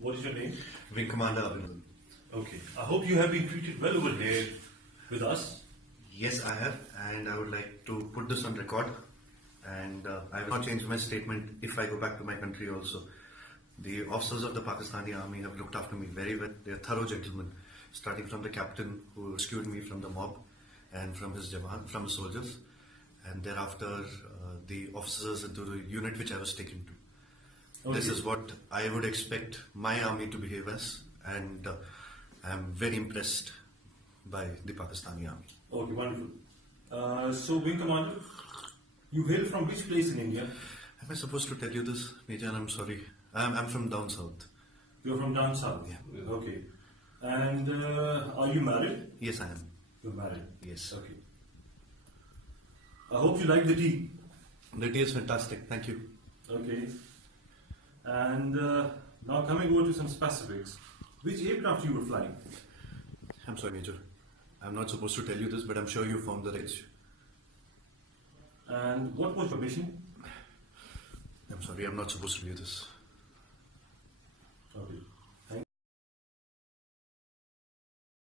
What is your name? Wing Commander Abhinandan. Okay. I hope you have been treated well over here with us. Yes, I have, and I would like to put this on record. And I will not change my statement if I go back to my country also. The officers of the Pakistani army have looked after me very well. They are thorough gentlemen, starting from the captain who rescued me from the mob and from his jawan, from the soldiers, and thereafter the officers into the unit which I was taken to. Okay. This is what I would expect my army to behave as, and I am very impressed by the Pakistani army. Okay, wonderful. So, Wing Commander, you hail from which place in India? Am I supposed to tell you this, Major? I'm sorry. I'm from down south. You're from down south? Yeah. Okay. And are you married? Yes, I am. You're married? Yes. Okay. I hope you like the tea. The tea is fantastic. Thank you. Okay. And now coming over to some specifics. Which aircraft you were flying? I'm sorry, Major. I'm not supposed to tell you this, but I'm sure you found the right. And what was your mission? I'm sorry, I'm not supposed to do this. Okay.